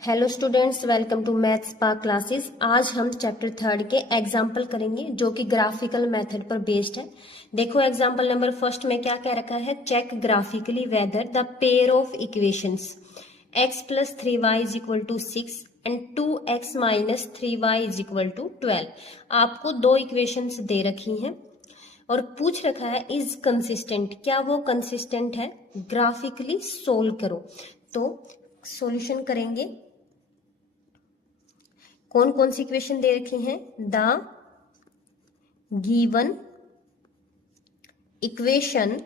Hello students, welcome to maths spark classes. आज हम chapter 3 के एग्जाम्पल करेंगे जो कि ग्राफिकल मेथड पर बेस्ड है। देखो एग्जाम्पल नंबर फर्स्ट में क्या कह रखा है, check graphically whether the pair of equations x plus 3y is equal to 6 and 2x minus 3y is equal to 12। आपको दो इक्वेशंस दे रखी हैं और पूछ रखा है इज कंसिस्टेंट, क्या वो कंसिस्टेंट है, ग्राफिकली सोल्व करो। तो सॉल्यूशन करेंगे। कौन कौन सी इक्वेशन दे रखी हैं, the given equation.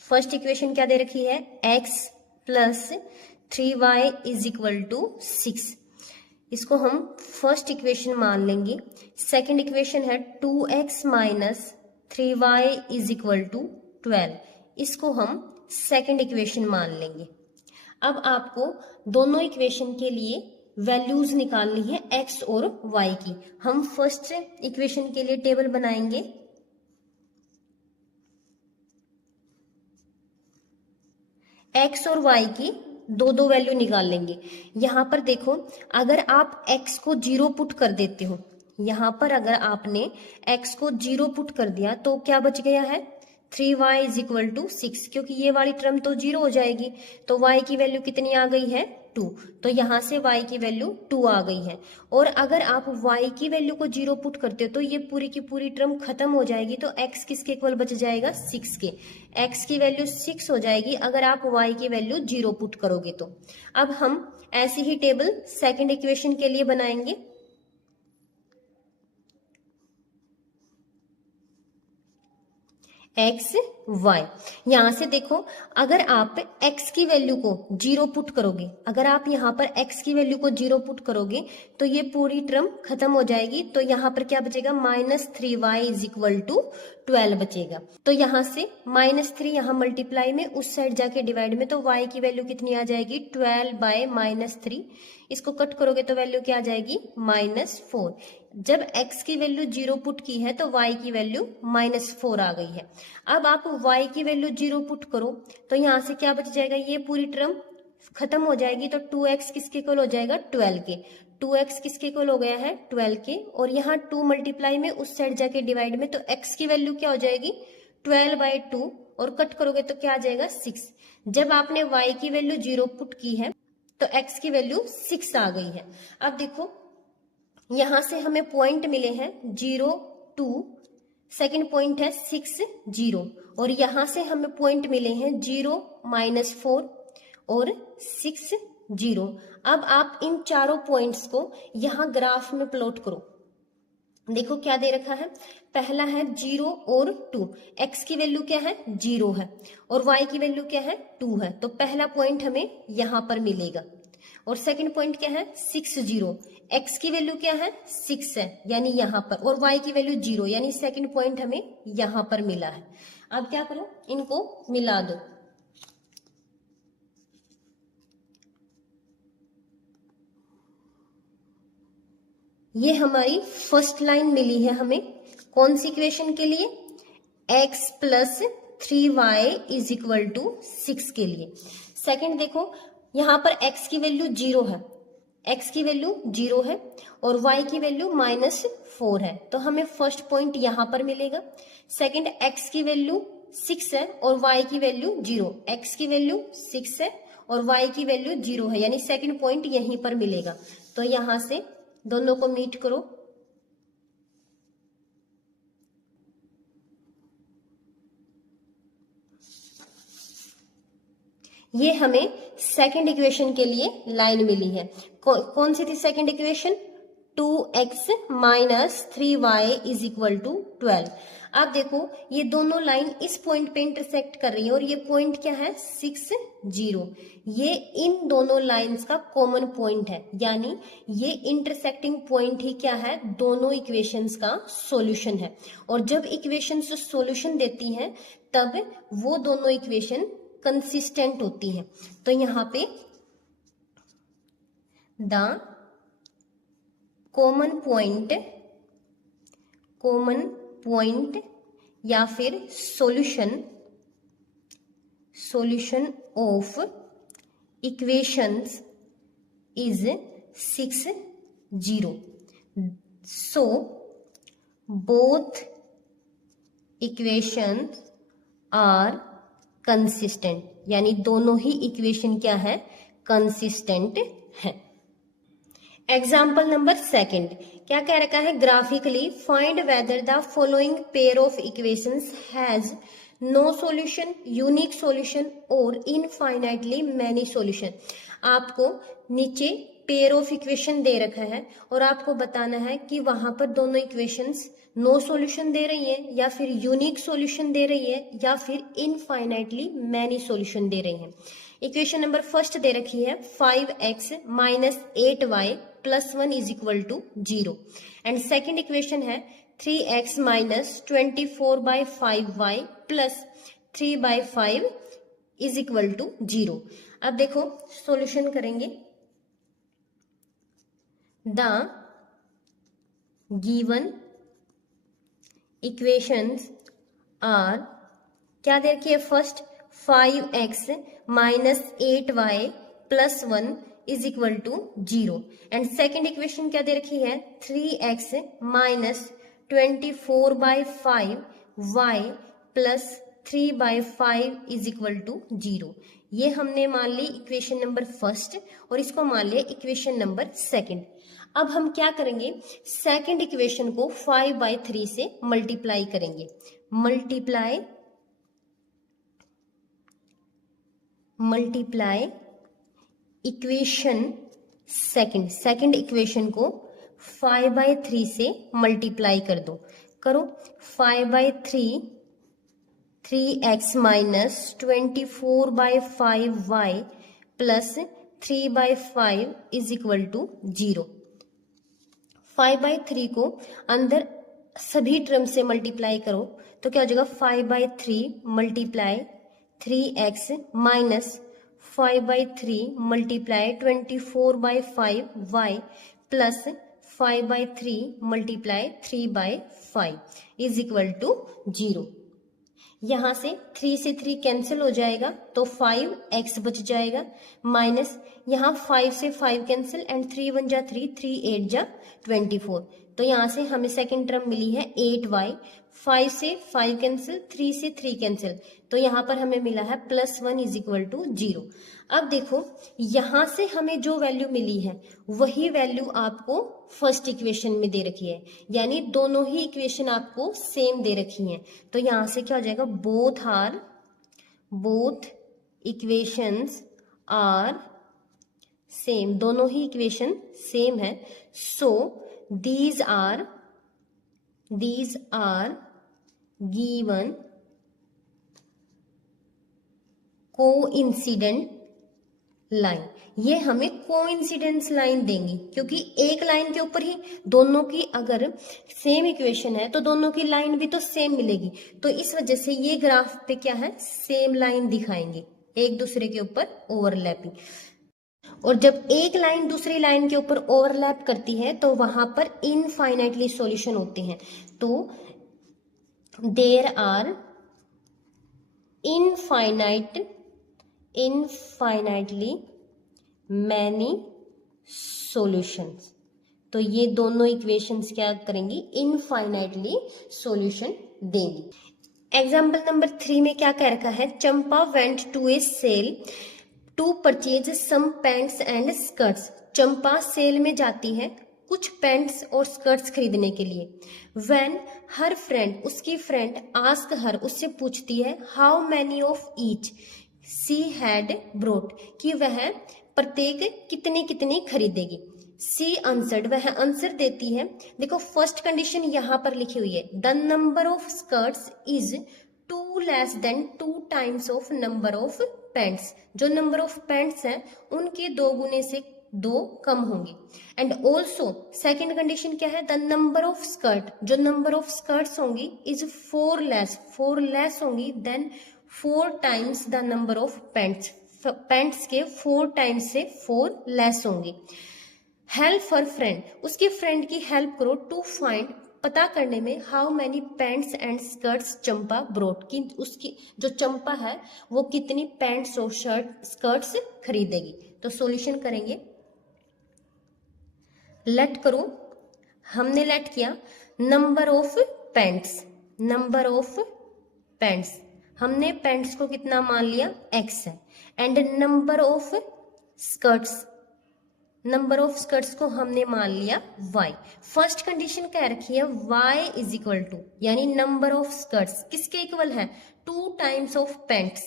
First equation क्या दे रखी है, x plus 3y is equal to 6। इसको हम फर्स्ट इक्वेशन मान लेंगे। सेकंड इक्वेशन है 2x minus 3y is equal to 12। इसको हम सेकंड इक्वेशन मान लेंगे। अब आपको दोनों इक्वेशन के लिए वैल्यूज निकालनी है x और y की। हम फर्स्ट इक्वेशन के लिए टेबल बनाएंगे। x और y की दो दो वैल्यू निकाल लेंगे। यहां पर देखो, अगर आप x को 0 पुट कर देते हो, यहां पर अगर आपने x को 0 पुट कर दिया तो क्या बच गया है, 3y इज इक्वल टू 6, क्योंकि ये वाली टर्म तो 0 हो जाएगी। तो y की वैल्यू कितनी आ गई है, 2। तो यहां से y की वैल्यू 2 आ गई है। और अगर आप y की वैल्यू को 0 पुट करते हो तो ये पूरी की पूरी टर्म खत्म हो जाएगी। तो x किसके इक्वल बच जाएगा, 6 के। x की वैल्यू 6 हो जाएगी अगर आप y की वैल्यू 0 पुट करोगे तो। अब हम ऐसी ही टेबल सेकेंड इक्वेशन के लिए बनाएंगे। एक्स वाई, यहां से देखो, अगर आप x की वैल्यू को 0 पुट करोगे, अगर आप यहां पर x की वैल्यू को 0 पुट करोगे तो ये पूरी टर्म खत्म हो जाएगी। तो यहां पर क्या बचेगा, minus 3y is equal to 12 बचेगा। तो यहां से -3 यहां मल्टीप्लाई में, उस साइड जाके डिवाइड में, तो y की वैल्यू कितनी आ जाएगी, 12 बाय -3। इसको कट करोगे तो वैल्यू क्या आ जाएगी, -4। जब x की वैल्यू 0 पुट की है तो y की वैल्यू -4 आ गई है। अब आप y की वैल्यू 0 पुट करो तो यहां से क्या बच जाएगा, ये पूरी टर्म खत्म हो जाएगी। तो 2x किसके इक्वल हो जाएगा, 12 के। 2x किसके इक्वल हो गया है, 12 के। और यहाँ 2 मल्टीप्लाई में, उस साइड जाके डिवाइड में, तो x की वैल्यू क्या हो जाएगी, 12 बाई 2। और कट करोगे तो क्या आ जाएगा, 6। जब आपने y की वैल्यू 0 पुट की है तो x की वैल्यू 6 आ गई है। अब देखो, यहां से हमें पॉइंट मिले हैं 0 2, सेकेंड पॉइंट है 6 0, और यहां से हमें पॉइंट मिले हैं 0 -4 और 6 0। अब आप इन चारों पॉइंट्स को यहां ग्राफ में प्लॉट करो। देखो क्या दे रखा है, पहला है 0 और 2। x की वैल्यू क्या है, 0 है, और y की वैल्यू क्या है, 2 है। तो पहला पॉइंट हमें यहां पर मिलेगा। और सेकंड पॉइंट क्या है, 6 0। x की वैल्यू क्या है, 6 है, यानी यहां पर, और y की वैल्यू 0, यानी सेकंड पॉइंट हमें यहां पर मिला है। अब क्या करो, इनको मिला दो। ये हमारी फर्स्ट लाइन मिली है हमें, कौन सी इक्वेशन के लिए, x plus 3y is equal to 6 के लिए। सेकंड देखो, यहां पर x की वैल्यू 0 है, x की वैल्यू 0 है और y की वैल्यू -4 है। तो हमें फर्स्ट पॉइंट यहां पर मिलेगा। सेकंड, x की वैल्यू 6 है और y की वैल्यू 0। x की वैल्यू 6 है और y की वैल्यू 0 है, यानी सेकंड पॉइंट यहीं पर मिलेगा। तो यहां से दोनों को मीट करो। ये हमें सेकंड इक्वेशन के लिए लाइन मिली है। कौन सी थी second equation, 2x minus 3y is equal to 12। अब देखो, ये दोनों लाइन इस पॉइंट पे इंटरसेक्ट कर रही है और ये पॉइंट क्या है, 6 0। ये इन दोनों लाइंस का कॉमन पॉइंट है, यानी ये इंटरसेक्टिंग पॉइंट ही क्या है, दोनों इक्वेशंस का सॉल्यूशन है। और जब इक्वेशंस सॉल्यूशन देती हैं तब वो दोनों इक्वेशन कंसिस्टेंट होती है। तो यहां पे द कॉमन पॉइंट या फिर solution of equations is 60. So both equations are consistent, यानी दोनों ही इक्वेशन क्या है, कंसिस्टेंट है। एग्जाम्पल नंबर सेकंड क्या कह रखा है, graphically find whether the following pair of equations has no solution, unique solution और इनफाइनाइटली मैनी सॉल्यूशन। आपको नीचे पेयर ऑफ इक्वेशन दे रखा है और आपको बताना है कि वहां पर दोनों इक्वेशंस नो सॉल्यूशन दे रही है या फिर यूनिक सॉल्यूशन दे रही है या फिर इनफाइनाइटली मैनी सॉल्यूशन दे रही है। इक्वेशन नंबर फर्स्ट दे रखी है 5x minus 8y plus 1 is equal to 0 and second equation है 3x minus 24/5y plus 3/5 is equal to 0। अब देखो सॉल्यूशन करेंगे। द गिवन इक्वेशंस आर, क्या दे रखी है, first 5x minus 8y plus 1 is equal to 0 and second equation क्या दे रखी है 3x minus 24/5y plus 3/5 is equal to 0। ये हमने मान ली इक्वेशन नंबर फर्स्ट और इसको मान लिया इक्वेशन नंबर सेकंड। अब हम क्या करेंगे, सेकंड इक्वेशन को 5/3 से मल्टीप्लाई करेंगे। मल्टीप्लाई इक्वेशन सेकंड इक्वेशन को 5/3 से मल्टीप्लाई कर दो। करो 5/3 3x minus 24/5y plus 3/5 is equal to 0। 5/3 को अंदर सभी टर्म से मल्टीप्लाई करो तो क्या हो जाएगा 5/3 multiply 3x minus 5/3 multiply 24/5y plus 5/3 multiply 3/5 is equal to 0। यहां से 3 से 3 कैंसिल हो जाएगा तो 5x बच जाएगा माइनस यहाँ 5 से 5 कैंसिल एंड 3 1 जा 3, 3 8 जा 24। तो यहां से हमें सेकंड टर्म मिली है 8y, 5 से 5 कैंसिल, 3 से 3 कैंसिल, तो यहां पर हमें मिला है प्लस 1 इज इक्वल टू 0। अब देखो यहां से हमें जो वैल्यू मिली है वही वैल्यू आपको फर्स्ट इक्वेशन में दे रखी है, यानी दोनों ही इक्वेशन आपको सेम दे रखी हैं। तो यहां से क्या हो जाएगा, बोथ इक्वेशंस आर सेम, दोनों ही इक्वेशन सेम है। So these are given coincident line. ये हमें कोइंसिडेंस लाइन देंगी क्योंकि एक लाइन के ऊपर ही दोनों की अगर सेम इक्वेशन है तो दोनों की लाइन भी तो सेम मिलेगी। तो इस वजह से ये ग्राफ पे क्या है, सेम लाइन दिखाएंगे, एक दूसरे के ऊपर ओवरलैपिंग। और जब एक लाइन दूसरी लाइन के ऊपर ओवरलैप करती है तो वहां पर इनफाइनाइटली सॉल्यूशन होते हैं। तो there are infinitely many solutions. तो ये दोनों इक्वेशंस क्या करेंगी, इनफाइनाइटली सॉल्यूशन देंगी। एग्जाम्पल नंबर 3 में क्या कह रखा है, Champa went to a sale to purchase some pants and skirts. Champa sale में जाती है कुछ पैंट्स और स्कर्ट्स खरीदने के लिए। व्हेन हर फ्रेंड, उसकी फ्रेंड आस्क हर, उससे पूछती है how many of each she had brought, कि वह प्रत्येक कितनी कितनी खरीदेगी। सी आंसर्ड, वह आंसर देती है। देखो फर्स्ट कंडीशन यहाँ पर लिखी हुई है, the number of skirts is 2 less than 2 times of number of pants. जो नंबर ऑफ पैंट्स हैं उनके 2 गुने से 2 कम होंगी। एंड ऑल्सो सेकेंड कंडीशन क्या है, द नंबर ऑफ स्कर्ट, जो नंबर ऑफ स्कर्ट्स होंगी इज 4 लेस होंगी than 4 times the number of pants. Pants के 4 टाइम्स से 4 लेस होंगी। हेल्प फॉर फ्रेंड, उसकी फ्रेंड की हेल्प करो टू फाइंड, पता करने में, how many pants and skirts Champa brought, की उसकी जो चंपा है वो कितनी पैंट्स और स्कर्ट्स खरीदेगी। तो सॉल्यूशन करेंगे, लेट करो, हमने लेट किया number of pants, number of pants, हमने पैंट्स को कितना मान लिया x है, and number of skirts, number of skirts को हमने मान लिया y। फर्स्ट कंडीशन क्या रखी है, y इज इक्वल टू, यानी नंबर ऑफ स्कर्ट्स किसके इक्वल है, 2 टाइम्स ऑफ पैंट्स,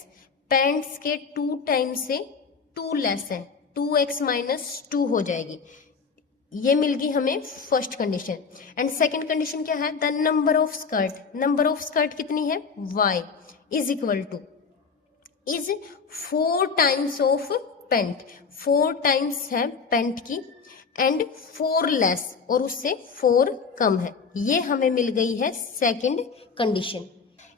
पैंट्स के 2 टाइम्स से 2 लेस है, 2x माइनस 2 हो जाएगी, ये मिल गई हमें first condition. And second condition क्या है, the number of skirt, number of skirt कितनी है y is equal to, is 4 times of pant, 4 times है पेंट की, एंड 4 लेस, और उससे 4 कम है, ये हमें मिल गई है सेकंड कंडीशन।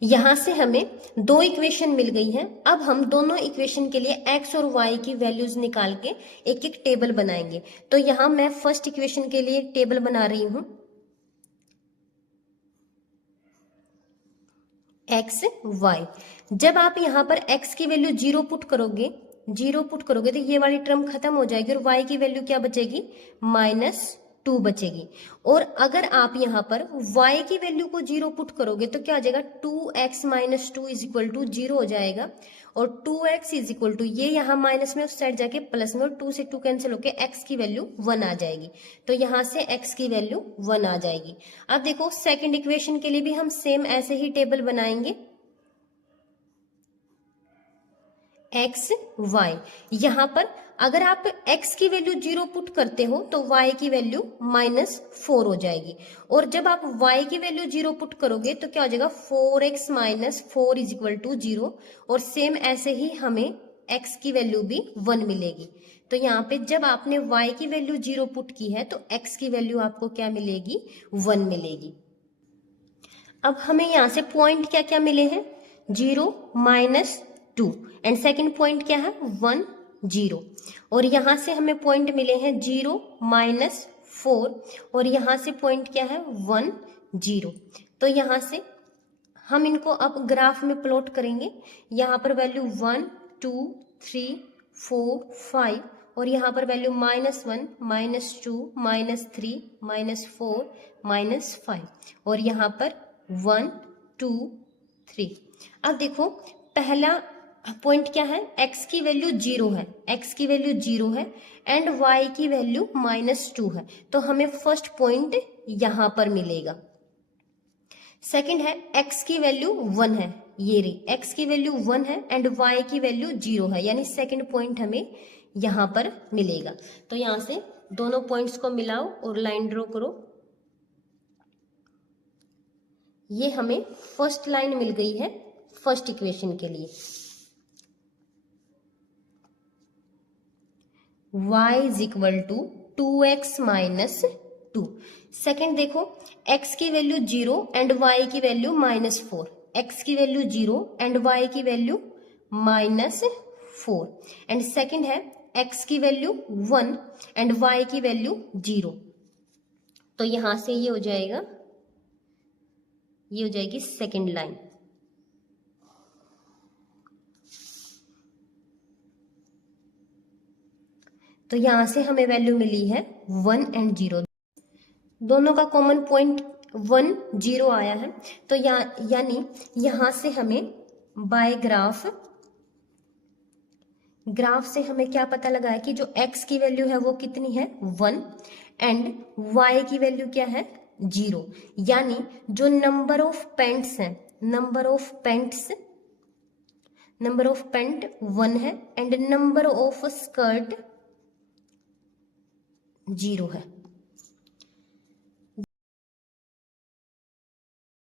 यहां से हमें 2 इक्वेशन मिल गई है। अब हम दोनों इक्वेशन के लिए x और y की वैल्यूज निकाल के एक एक टेबल बनाएंगे। तो यहां मैं फर्स्ट इक्वेशन के लिए टेबल बना रही हूं, x y। जब आप यहां पर x की वैल्यू 0 पुट करोगे, 0 पुट करोगे तो ये वाली टर्म खत्म हो जाएगी और y की वैल्यू क्या बचेगी, -2 बचेगी। और अगर आप यहाँ पर y की वैल्यू को 0 पुट करोगे तो क्या हो जाएगा, 2x minus 2 is equal to 0 हो जाएगा, और 2x इज इक्वल टू, ये यहाँ माइनस में उस साइड जाके प्लस में, और 2 से 2 कैंसिल होके x की वैल्यू 1 आ जाएगी। तो यहाँ से x की वैल्यू 1 आ जाएगी। अब देखो सेकंड इक्वेशन के लिए भी हम सेम ऐसे ही टेबल बनाएंगे, x y। यहां पर अगर आप x की वैल्यू 0 पुट करते हो तो y की वैल्यू -4 हो जाएगी, और जब आप y की वैल्यू 0 पुट करोगे तो क्या हो जाएगा, 4x minus 4 is equal to 0, और सेम ऐसे ही हमें x की वैल्यू भी 1 मिलेगी। तो यहाँ पे जब आपने y की वैल्यू 0 पुट की है तो x की वैल्यू आपको क्या मिलेगी, 1 मिलेगी। अब हमें यहाँ से पॉइंट क्या क्या मिले हैं, 0 -2, एंड सेकंड पॉइंट क्या है, 1 0, और यहां से हमें पॉइंट मिले हैं 0 -4, और यहां से पॉइंट क्या है, 1 0। तो यहां से हम इनको अब ग्राफ में प्लॉट करेंगे। यहां पर वैल्यू 1 2 3 4 5, और यहाँ पर वैल्यू -1 -2 -3 -4 -5, और यहाँ पर 1 2 3। अब देखो पहला पॉइंट क्या है, x की वैल्यू 0 है, x की वैल्यू 0 है, एंड y की वैल्यू -2 है, तो हमें फर्स्ट पॉइंट यहां पर मिलेगा। सेकंड है x की वैल्यू 1 है, ये रही x की वैल्यू 1 है एंड y की वैल्यू 0 है, यानी सेकंड पॉइंट हमें यहां पर मिलेगा। तो यहां से दोनों पॉइंट्स को मिलाओ और लाइन ड्रॉ करो। ये हमें फर्स्ट लाइन मिल गई है फर्स्ट इक्वेशन के लिए, y is equal to 2x minus 2। Second देखो x की वैल्यू 0 एंड y की वैल्यू -4, x की वैल्यू 0 एंड y की वैल्यू -4, एंड सेकेंड है x की वैल्यू 1 एंड y की वैल्यू 0। तो यहां से ये हो जाएगा, ये हो जाएगी सेकेंड लाइन। तो यहां से हमें वैल्यू मिली है 1 एंड 0, दोनों का कॉमन पॉइंट 1 0 आया है। तो यानी यहां से हमें बाय ग्राफ से हमें क्या पता लगा है कि जो x की वैल्यू है वो कितनी है, 1, एंड y की वैल्यू क्या है, 0। यानी जो नंबर ऑफ पेंट्स है, नंबर ऑफ पेंट 1 है एंड नंबर ऑफ स्कर्ट 0 है।